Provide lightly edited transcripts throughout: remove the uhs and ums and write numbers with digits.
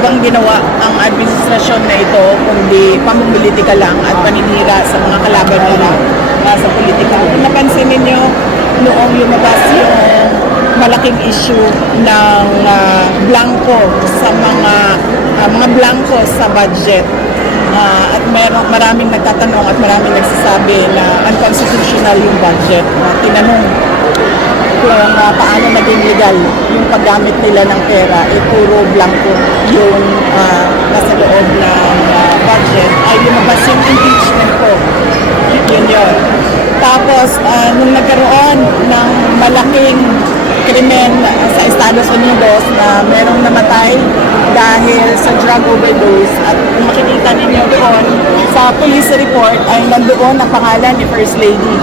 ibang ginawa ang administrasyon na ito kundi pamumulitika lang at paninira sa mga kalaban nila sa politika. Kung napansin ninyo, noong lumabas yung malaking issue ng blanco sa mga blanco sa budget. At maraming nagtatanong at maraming nagsasabi na unconstitutional yung budget. Tinanong kung paano naging legal yung paggamit nila ng pera, puro blanco yung nasa loob ng budget, ay lumabas yung impeachment ko. Yun yun. Tapos, nung nagkaroon ng malaking krimen sa Estados Unidos na merong namatay dahil sa drug overdose, at kung makikita ninyo doon sa police report ay nandoon ang pangalan ni First Lady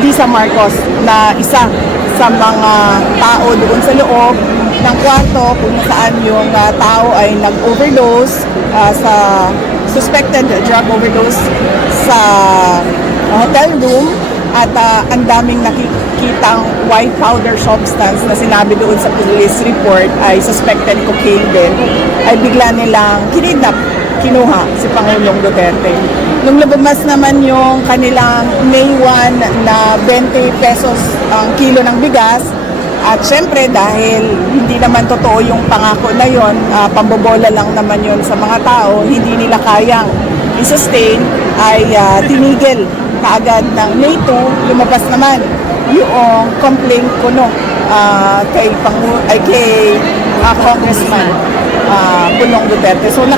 Lisa Marcos na isa sa mga tao doon sa loob ng kwarto kung saan yung tao ay nag-overdose sa suspected drug overdose sa hotel room, at ang daming nakikitang white powder substance na sinabi doon sa police report ay suspected cocaine din, ay bigla nilang kinuha si Pangulong Duterte. Nung lumabas naman yung kanilang May 1 na 20 pesos ang kilo ng bigas, at syempre dahil hindi naman totoo yung pangako na yon, pambobola lang naman yon sa mga tao, hindi nila kayang i-sustain, ay tinigil kaagad ng May 2, lumabas naman yung complaint ko kay Congressman Pulong Duterte. So